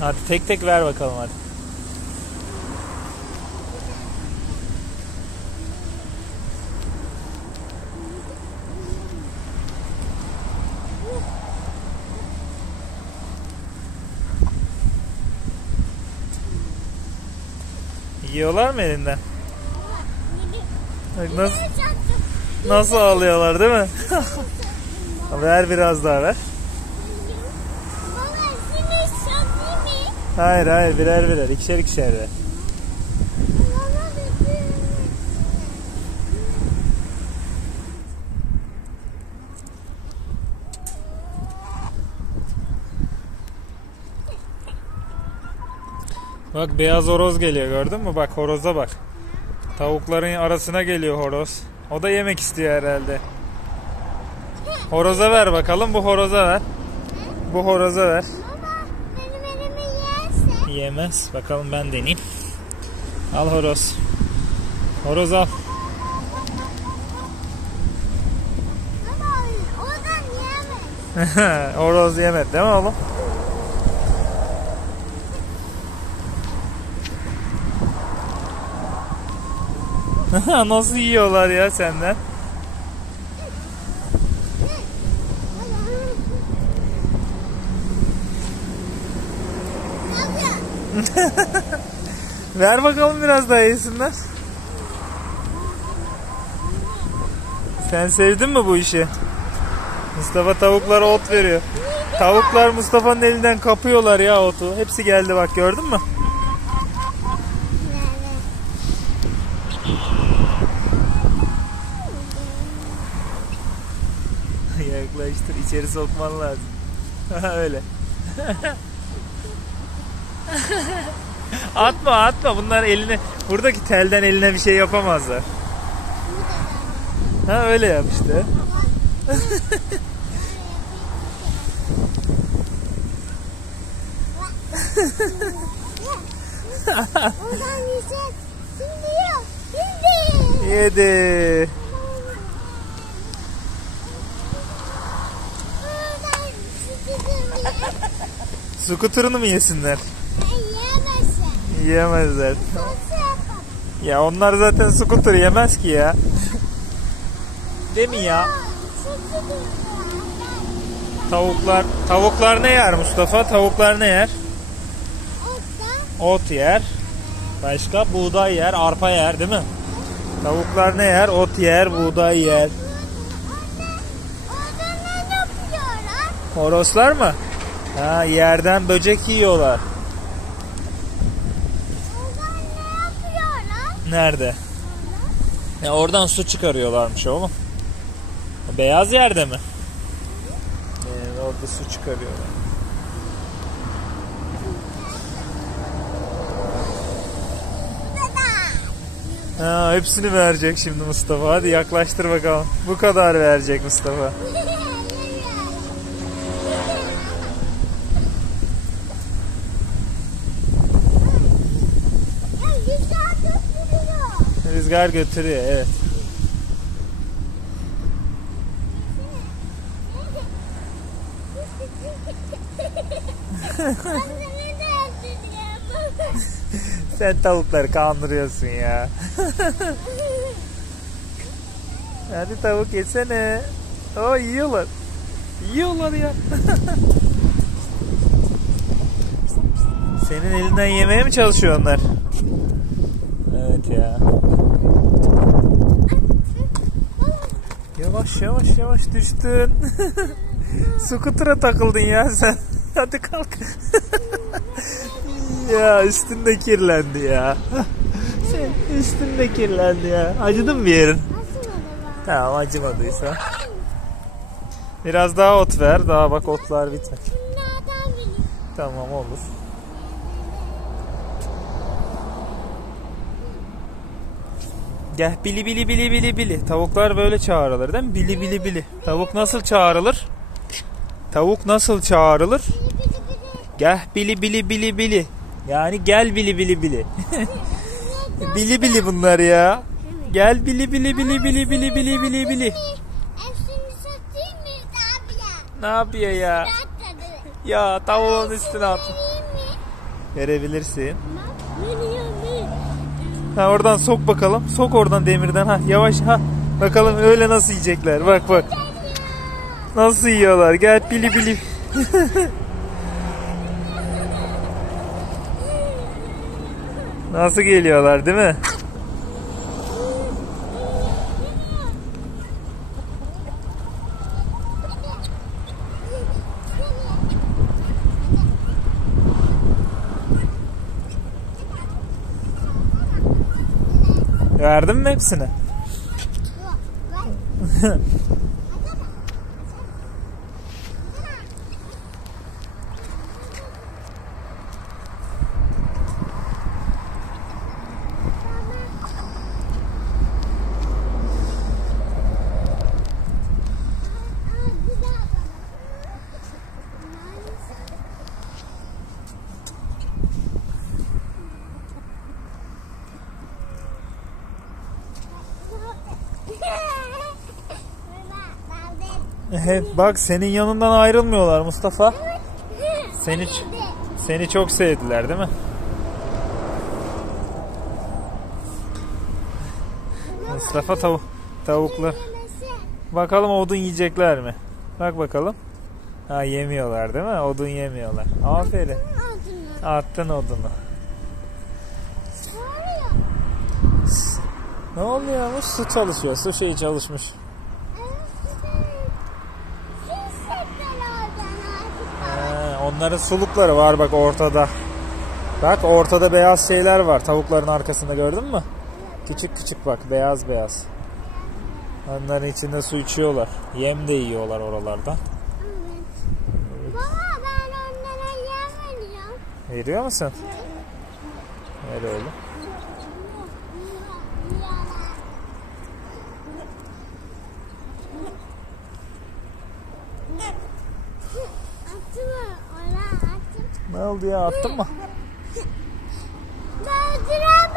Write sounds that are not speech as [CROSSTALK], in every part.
Hadi tek tek ver bakalım hadi. Yiyorlar mı elinden? Nasıl, nasıl ağlıyorlar değil mi? [LAUGHS] ver biraz daha ver. Baba seni çok değil mi? Hayır hayır birer birer ikişer ikişer dedi. Bak beyaz horoz geliyor gördün mü? Bak horoza bak. Tavukların arasına geliyor horoz. O da yemek istiyor herhalde. Horoza ver bakalım bu horoza ver. Bu horoza ver. Baba benim elimi yerse. Yemez. Bakalım ben deneyeyim. Al horoz. Horoz al. Yiyemez. [LAUGHS] horoz yemedi değil mi oğlum? [LAUGHS] Nasıl yiyorlar ya senden? [LAUGHS] Ver bakalım biraz daha yesinler. Sen sevdin mi bu işi? Mustafa tavuklara ot veriyor. Tavuklar Mustafa'nın elinden kapıyorlar ya otu. Hepsi geldi bak gördün mü? [LAUGHS] Yaklaştır içeri sokman lazım. [LAUGHS] Öyle. [LAUGHS] atma atma bunlar eline buradaki telden eline bir şey yapamazlar. Ha öyle yap işte. Yedi. [LAUGHS] Skuturunu mu yesinler? Yiyemezler. Ya onlar zaten skuter yemez ki ya. Değil mi ya? Tavuklar tavuklar ne yer Mustafa? Tavuklar ne yer? Ot yer. Başka buğday yer, arpa yer değil mi? Tavuklar ne yer? Ot yer, buğday yer. Horoslar mı? Ha, yerden böcek yiyorlar. Oradan ne yapıyorlar? Nerede? Ya oradan su çıkarıyorlarmış oğlum. Beyaz yerde mi? Evet, orada su çıkarıyorlar. Ha, hepsini verecek şimdi Mustafa. Hadi yaklaştır bakalım. Bu kadar verecek Mustafa. Rüzgar götürüyor evet. [LAUGHS] Sen tavukları kandırıyorsun ya. Hadi tavuk yesene. O yiyorlar. Yiyorlar ya. [LAUGHS] Senin elinden yemeye mi çalışıyor onlar? Evet ya. Yavaş yavaş yavaş düştün. [LAUGHS] Skuter'a takıldın ya sen. [LAUGHS] Hadi kalk. [LAUGHS] ya üstün de kirlendi ya. Sen üstün de kirlendi ya. Acıdı mı bir yerin? Tamam acımadıysa. Biraz daha ot ver. Daha bak otlar biri. Tamam olur. Gel bili bili bili bili bili. Tavuklar böyle çağrılır değil mi? Bili bili bili. Tavuk nasıl çağrılır? Tavuk nasıl çağrılır? Gel bili bili bili bili. Yani gel bili bili bili. bili bili bunlar ya. Gel bili bili bili bili bili bili bili bili. Ne yapıyor ya? Ya tavuğun üstüne at. Verebilirsin. Ha oradan sok bakalım. Sok oradan demirden. Ha yavaş ha. Bakalım öyle nasıl yiyecekler. Bak bak. Nasıl yiyorlar. Gel bili bili. [LAUGHS] Nasıl geliyorlar değil mi? Verdin mi hepsini? Evet bak senin yanından ayrılmıyorlar Mustafa. Seni seni çok sevdiler değil mi? Mustafa tavuk tavuklar. Bakalım odun yiyecekler mi? Bak bakalım. Ha yemiyorlar değil mi? Odun yemiyorlar. Aferin. Attın odunu. Ne oluyormuş? Su çalışıyor. Su şeyi çalışmış. He, onların sulukları var bak ortada. Bak ortada beyaz şeyler var tavukların arkasında gördün mü? Küçük küçük bak beyaz beyaz. Onların içinde su içiyorlar. Yem de yiyorlar oralarda. Baba ben onlara yem veriyorum. Veriyor musun? Ver oğlum. Ne oldu ya attın mı? Böldüler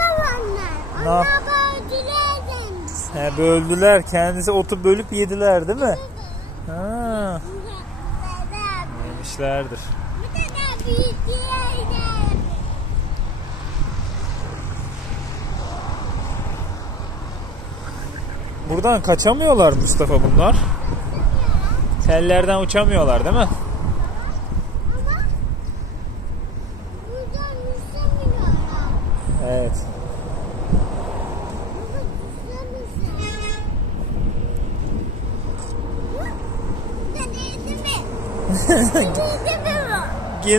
Onlar yap- böldüler demiş. He böldüler. Kendisi otu bölüp yediler değil mi? Ha, yemişlerdir. Bu da. Buradan kaçamıyorlar Mustafa bunlar. Tellerden uçamıyorlar değil mi? Evet. [LAUGHS]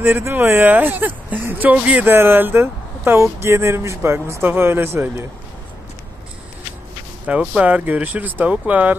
Denedi mi? Ya? [LAUGHS] Çok yedi herhalde. Tavuk yenirmiş bak Mustafa öyle söylüyor. Tavuklar görüşürüz tavuklar.